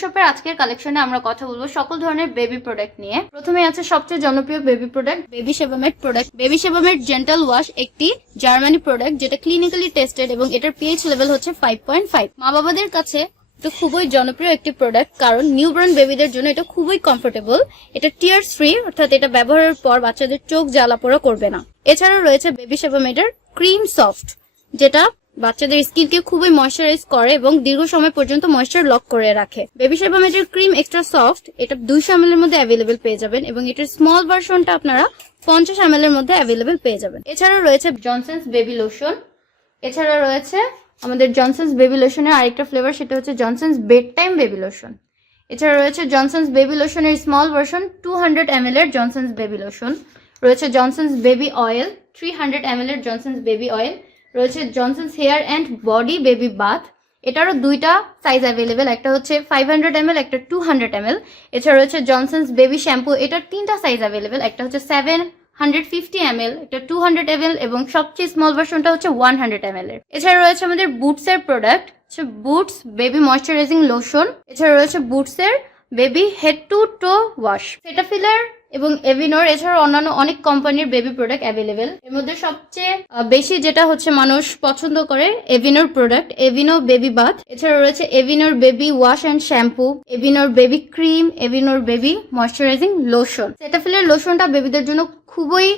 শপের আজকের কালেকশনে আমরা কথা বলব সকল ধরনের বেবি প্রোডাক্ট নিয়ে। প্রথমে আছে সবচেয়ে জনপ্রিয় baby product baby Sebamed product baby Sebamed gentle wash একটি জার্মানি প্রোডাক্ট যেটা ক্লিনিক্যালি টেস্টেড এবং এটার পিএইচ লেভেল হচ্ছে ফাইভ পয়েন্ট ফাইভ মা বাবাদের কাছে এটা খুবই জনপ্রিয় একটি প্রোডাক্ট কারণ নিউবর্ন বেবিদের জন্য এটা খুবই কমফোর্টেবল এটা টিয়ার ফ্রি অর্থাৎ এটা ব্যবহারের পর বাচ্চাদের চোখ জ্বালা পোড়া করবে না। এছাড়াও রয়েছে বেবি সেবামেটের ক্রিম সফট যেটা বাচ্চাদের স্কিনকে খুবই ময়শ্চারাইজ করে এবং দীর্ঘ সময় পর্যন্ত ময়শ্চার লক করে রাখে। বেবি সেবামেটের ক্রিম এক্সট্রা সফট এটা দুইশো এমএল এর মধ্যে অ্যাভেলেবেল পেয়ে যাবেন এবং এটার স্মল ভার্সনটা আপনারা পঞ্চাশ এমএল এর মধ্যে অ্যাভেলেবেল পেয়ে যাবেন। এছাড়াও রয়েছে জনসন্স বেবি লোশন এছাড়া রয়েছে আমাদের জনসন্স বেবি লোশনের আরেকটা ফ্লেভার সেটা হচ্ছে Johnson's bedtime baby lotion এছাড়া রয়েছে Johnson's baby লোশনের small version two hundred M এর জনসন্স বেবি লোশন রয়েছে Johnson's baby oil three hundred M এর জনসন্স বেবি অয়েল রয়েছে Johnson's hair and body baby bath এটারও দুইটা সাইজ অ্যাভেলেবেল একটা হচ্ছে ফাইভ হান্ড্রেড এম একটা টু হান্ড্রেড এম এছাড়া রয়েছে জনসন্স বেবি শ্যাম্পু এটার তিনটা সাইজ অ্যাভেলেবেল একটা হচ্ছে seven hundred fifty M L একটা টু হান্ড্রেড এম এল এবং সবচেয়ে স্মল ভার্সনটা হচ্ছে ওয়ান হান্ড্রেড এম এল এর। এছাড়া রয়েছে আমাদের বুটসের product Boots baby moisturising lotion এছাড়া রয়েছে বুটসের baby head to toe wash. সেটাফিলার এবং এভিনোর এছাড়া অন্যান্য অনেক কোম্পানির বেবি প্রোডাক্ট অ্যাভেলেবেল এর মধ্যে সবচেয়ে বেশি যেটা হচ্ছে মানুষ পছন্দ করে এভিনোর প্রোডাক্ট এভিনো বেবি বাথ এছাড়া রয়েছে এভিনোর বেবি ওয়াশ অ্যান্ড শ্যাম্পু এভিনোর বেবি ক্রিম এভিনোর বেবি ময়শ্চারাইজিং লোশন সেটাফিলের লোশনটা বেবিদের জন্য খুবই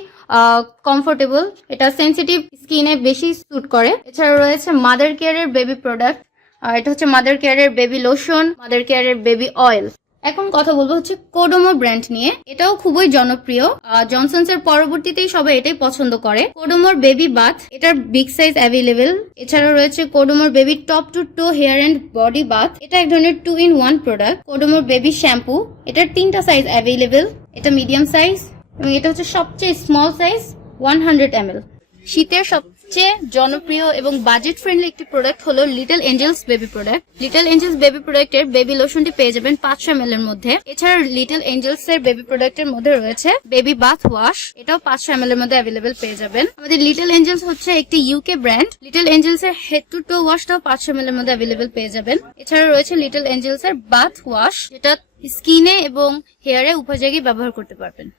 কমফোর্টেবল এটা সেন্সিটিভ স্কিনে বেশি স্যুট করে। এছাড়া রয়েছে মাদার কেয়ারের বেবি প্রোডাক্ট আর এটা হচ্ছে মাদার কেয়ারের বেবি লোশন মাদার কেয়ারের বেবি অয়েল এখন কথা বলব হচ্ছে কোডোমো ব্র্যান্ড নিয়ে। এটাও খুবই জনপ্রিয়। জনসন্স এর পরবর্তীতেই সবাই এটাই পছন্দ করে। কোডোমোর বেবি বাথ এটার বিগ সাইজ অ্যাভেলেবেল এছাড়াও রয়েছে কোডোমোর baby top to toe hair and body bath এটা এক ধরনের টু ইন ওয়ান প্রোডাক্ট কোডোমোর বেবি শ্যাম্পু এটার তিনটা সাইজ অ্যাভেলেবেল এটা মিডিয়াম সাইজ এবং এটা হচ্ছে সবচেয়ে small size one hundred M শীতের সবচেয়ে জনপ্রিয় এবং বাজেট ফ্রেন্ডলি একটি প্রোডাক্ট হলো Little Angels baby product Little Angels baby প্রোডাক্টের বেবি লোশনটি পেয়ে যাবেন পাঁচশো এম এর মধ্যে। এছাড়া লিটল এঞ্জেলস এর বেবি প্রোডাক্টের মধ্যে রয়েছে বেবি বাথ ওয়াশ এটাও পাঁচশো এম এর মধ্যে অ্যাভেলেবেল পেয়ে যাবেন। আমাদের লিটল এঞ্জেলস হচ্ছে একটি ইউকে ব্র্যান্ড লিটল এঞ্জেলস এর হেড টু টো ওয়াশটাও পাঁচশো এম এর মধ্যে অ্যাভেলেবেল পেয়ে যাবেন। এছাড়া রয়েছে লিটল এঞ্জেলস এর বাথ ওয়াশ যেটা স্কিনে এবং হেয়ারে উভয় ব্যবহার করতে পারবেন।